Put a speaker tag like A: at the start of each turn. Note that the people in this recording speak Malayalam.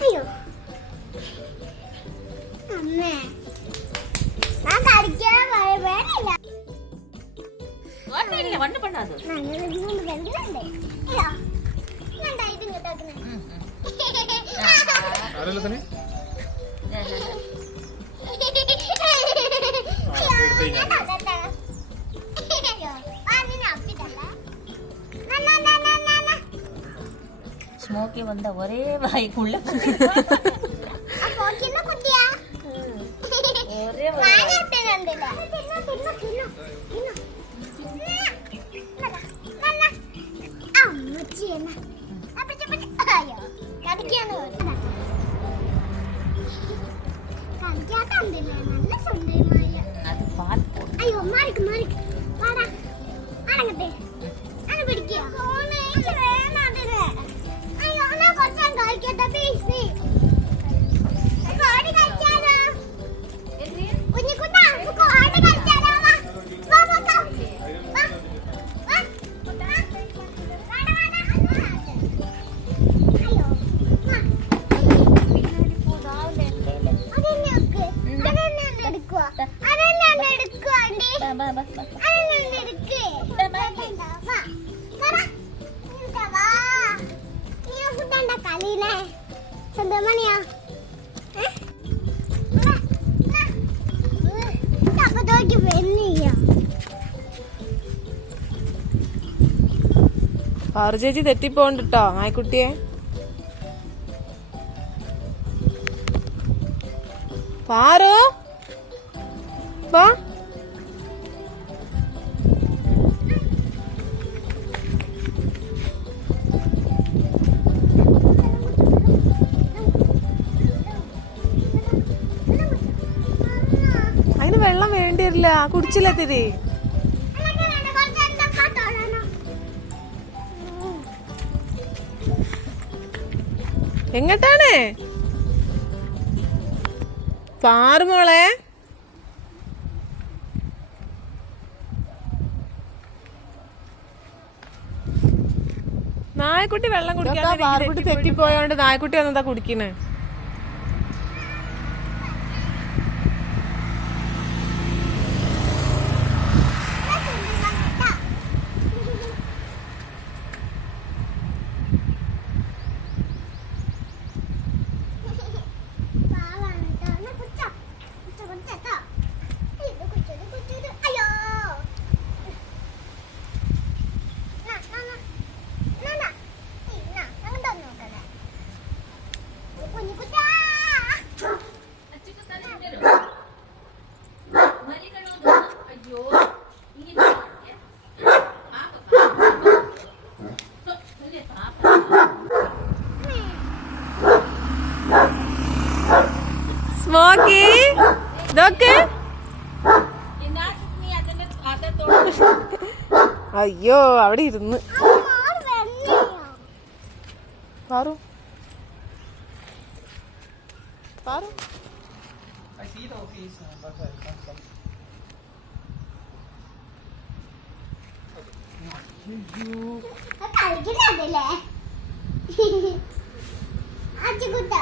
A: അയ്യോ. അമ്മേ. ഞാൻ കളിക്കാൻ വേറെയില്ല
B: ഓർമ്മയില്ല വണ്ണ്
A: ഇങ്ങോട്ടാക്കുന്നത്
C: ആരല്ലോ തന്നെ
B: സ്മോക്കി വന്ന ஒரே வாய்க்குள்ள அது
A: നല്ല സുന്ദരമായ
B: അത് പാൽ
A: സ്വന്തമണിയാ
D: പാറു ചേച്ചി തെറ്റിപ്പോണ്ടിട്ടോ നായ്ക്കുട്ടിയെ? പാറു? വാ. വരില്ല കുടിച്ചില്ല തിരി. എങ്ങട്ടാണ്? പാറു മോളെ. നായക്കുട്ടി വെള്ളം കുടിക്കാൻ തെറ്റിപ്പോയോണ്ട് നായക്കുട്ടി വന്നതാ കുടിക്കണേ? സ്മോക്കി ഇതൊക്കെ അയ്യോ അവിടെ ഇരുന്ന്. പാറു. പാറു.
A: കളിക്കുന്നതല്ലേ അച്ചുകുട്ട